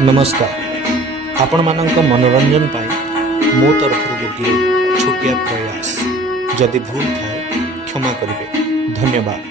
नमस्कार। आपण मानक मनोरंजन पाई मो तरफ गोटे छोटिया प्रयास जदि भूल थाए क्षमा करेंगे। धन्यवाद।